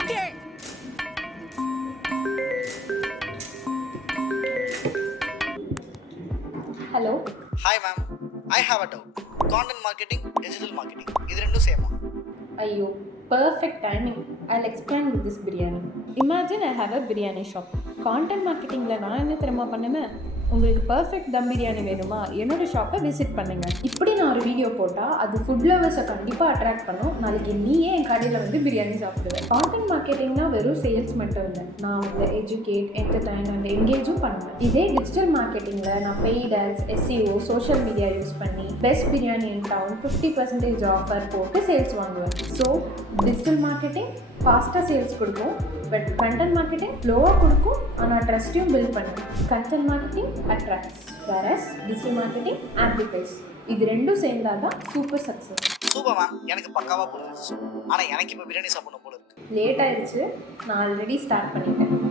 Okay. Hello. Hi ma'am, I have a doubt. Content marketing, digital marketing இது ரெண்டும் சேமா? ஐயோ, perfect timing. I'll explain with this biryani. Imagine I have a biryani shop. Content மார்க்கெட்டிங்கில் நான் என்ன தெரியுமா பண்ணுவேன்? உங்களுக்கு பர்ஃபெக்ட் தம் பிரியாணி வேணுமா, என்னோடய ஷாப்பை விசிட் பண்ணுங்கள். இப்படி நான் ஒரு வீடியோ போட்டால் அது ஃபுட் லவர்ஸை கண்டிப்பாக அட்ராக்ட் பண்ணும். நாளைக்கு நீயே என் கடையில் வந்து பிரியாணி சாப்பிடுவேன். கான்டென்ட் மார்க்கெட்டிங்னா வெறும் சேல்ஸ் மட்டும் இல்லை, நான் உங்களை எஜுகேட், என்டர்டைன் அண்ட் என்கேஜும் பண்ணுவேன். இதே டிஜிட்டல் மார்க்கெட்டிங்கில் நான் paid ads, SEO, social media use பண்ணி best biryani in town 50% offer போட்டு சேல்ஸ் வாங்குவேன். ஸோ டிஜிட்டல் மார்க்கெட்டிங் ஃபாஸ்ட்டாக சேல்ஸ் கொடுக்கும், பட் கண்டென்ட் மார்க்கெட்டிங் ஸ்லோவாக கொடுக்கும், ஆனால் ட்ரஸ்ட்டையும் பில்ட் பண்ணும். Content marketing attracts, whereas digital marketing amplifies. இது ரெண்டும் சேர்ந்தால் தான் சூப்பர் சக்ஸஸ். சூப்பர் மேம், எனக்கு பக்காவாக புரிஞ்சிச்சு. ஆனால் எனக்கு இப்போ பிரியாணி சாப்பிடணும் போல இருக்கு. லேட் ஆயிடுச்சு, நான் ஆல்ரெடி ஸ்டார்ட் பண்ணிட்டேன்.